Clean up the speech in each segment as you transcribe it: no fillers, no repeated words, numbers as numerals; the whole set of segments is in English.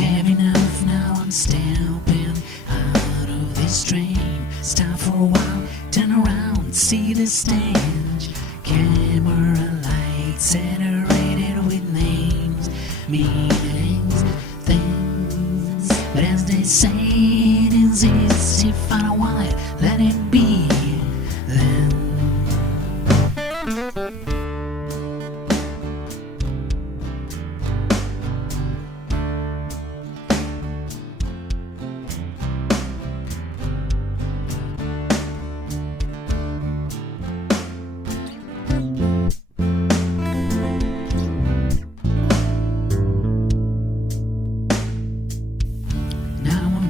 have enough now, I'm stepping out of this train. Stop for a while, turn around, see the stage. Camera lights saturated with names, meanings, things. But as they say, it is easy. If I don't want it, let it be. Then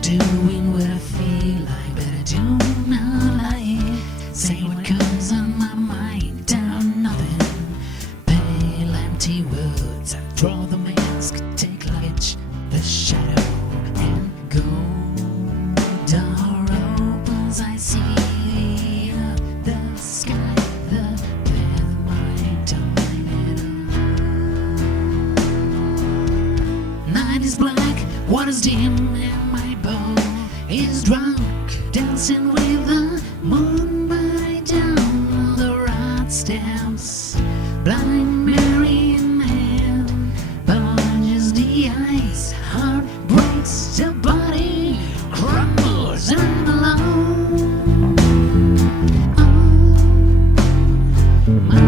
doing what I feel like, but I do not like it. Say what comes on my mind, down nothing. Pale empty words, I draw the mask, take luggage, the shadow, and go. Door opens, I see the sky, the path, my time. Night is black, water's dim, and my boat is drunk, dancing with the moon by down the rod steps. Blind Mary in hand, punches the ice, heart breaks, the body crumbles and alone. Oh, my.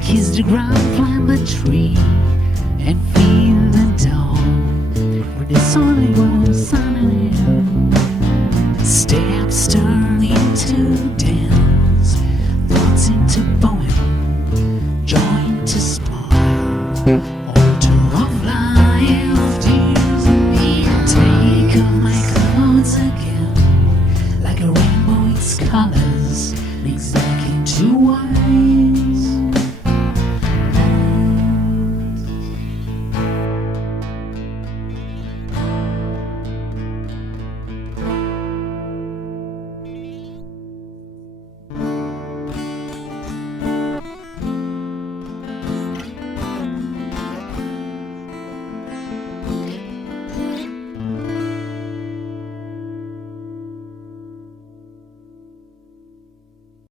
Kiss the ground, climb a tree, and feel the dawn. With the only one sun in it. Steps turn into dance, thoughts into poem, joy into smile. Altar of life, tears in the take off my clothes again. Like a rainbow, its colors mix back into white.